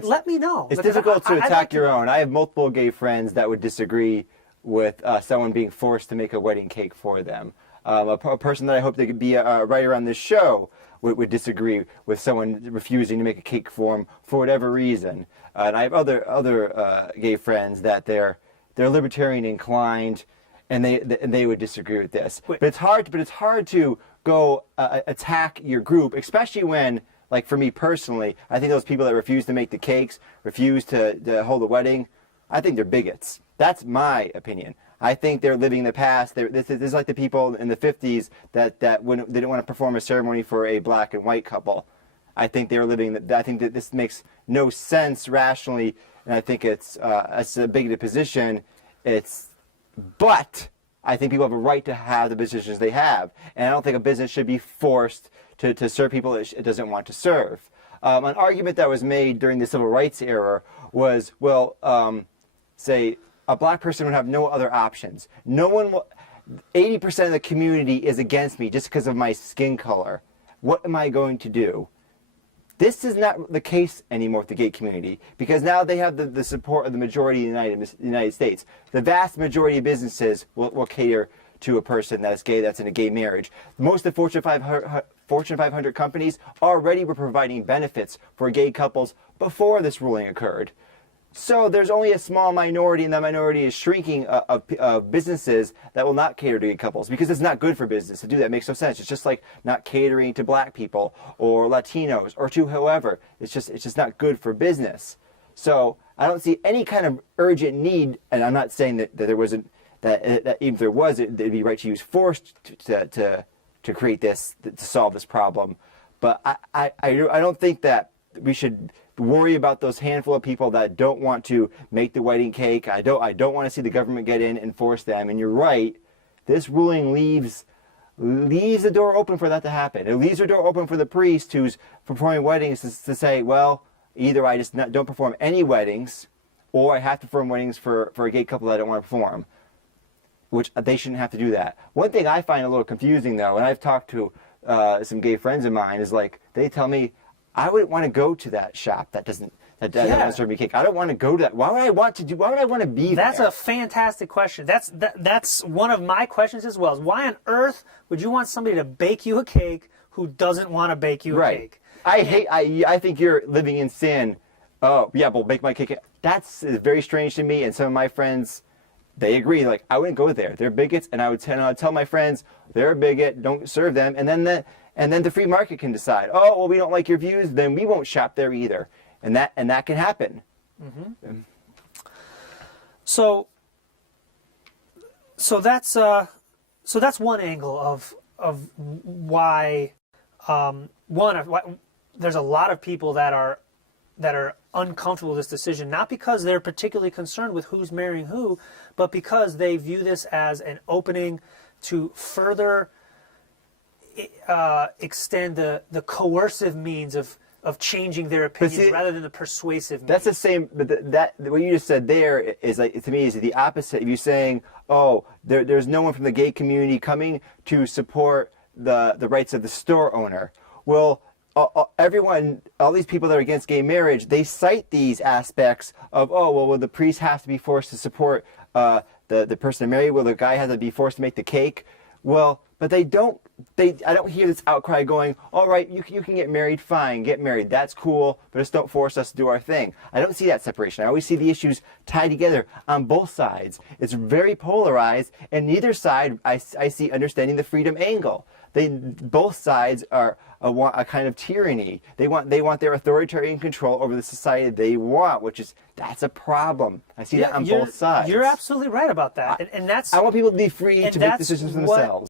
let me know. It's difficult to attack your own. I have multiple gay friends that would disagree with someone being forced to make a wedding cake for them. A person that I hope they could be a writer on this show would disagree with someone refusing to make a cake for them for whatever reason. And I have other gay friends that they're libertarian inclined, and they would disagree with this. But it's hard to go attack your group, especially when, like for me personally, I think those people that refuse to make the cakes, refuse to hold a wedding, I think they're bigots. That's my opinion. I think they're living the past. This is like the people in the 50s that when they didn't want to perform a ceremony for a black and white couple. I think they're living. I think that this makes no sense rationally, and I think it's a bigoted position. But I think people have a right to have the positions they have, and I don't think a business should be forced to serve people it doesn't want to serve. An argument that was made during the civil rights era was, well, say a black person would have no other options. No one will. 80% of the community is against me just because of my skin color. What am I going to do? This is not the case anymore with the gay community, because now they have the support of the majority of the United States. The vast majority of businesses will cater to a person that's gay, that's in a gay marriage. Most of the Fortune 500 companies already were providing benefits for gay couples before this ruling occurred. So there's only a small minority, and that minority is shrinking, of businesses that will not cater to gay couples, because it's not good for business to do that. It makes no sense. It's just like not catering to black people or Latinos or to whoever. It's just not good for business. So I don't see any kind of urgent need, and I'm not saying that there wasn't, that even if there was, it'd be right to use force to create this, to solve this problem. But I don't think that we should worry about those handful of people that don't want to make the wedding cake. I don't want to see the government get in and force them. And you're right, this ruling leaves the door open for that to happen. It leaves the door open for the priest who's performing weddings to say, well, either I just don't perform any weddings, or I have to perform weddings for a gay couple that I don't want to perform, which they shouldn't have to do that. One thing I find a little confusing, though, and I've talked to some gay friends of mine, is like they tell me, I wouldn't want to go to that shop that doesn't serve me cake. I don't want to go to that. Why would I want to be there? That's a fantastic question. That's one of my questions as well. Is why on earth would you want somebody to bake you a cake who doesn't want to bake you a cake? I think you're living in sin. Oh, yeah, well, bake my cake. That's very strange to me, and some of my friends, they agree. Like, I wouldn't go there. They're bigots, and I would tell my friends, they're a bigot, don't serve them, and then the free market can decide, oh, well, we don't like your views, then we won't shop there either. And that can happen. Mm-hmm. So that's one angle of why there's a lot of people that are uncomfortable with this decision, not because they're particularly concerned with who's marrying who, but because they view this as an opening to further extend the coercive means of changing their opinions rather than the persuasive means. That's the same, but what you just said there is, like, to me, is the opposite of you saying, oh, there's no one from the gay community coming to support the rights of the store owner. Well, everyone, all these people that are against gay marriage, they cite these aspects of, oh, well, the priest has to be forced to support the person to marry. Well, the guy has to be forced to make the cake. Well, but I don't hear this outcry going, all right, you can get married, fine, get married, that's cool, but just don't force us to do our thing. I don't see that separation. I always see the issues tied together on both sides. It's very polarized, and neither side I see understanding the freedom angle. Both sides want a kind of tyranny. They want their authoritarian control over the society they want, that's a problem. I see that on both sides. You're absolutely right about that, and that's. I want people to be free to make decisions for themselves.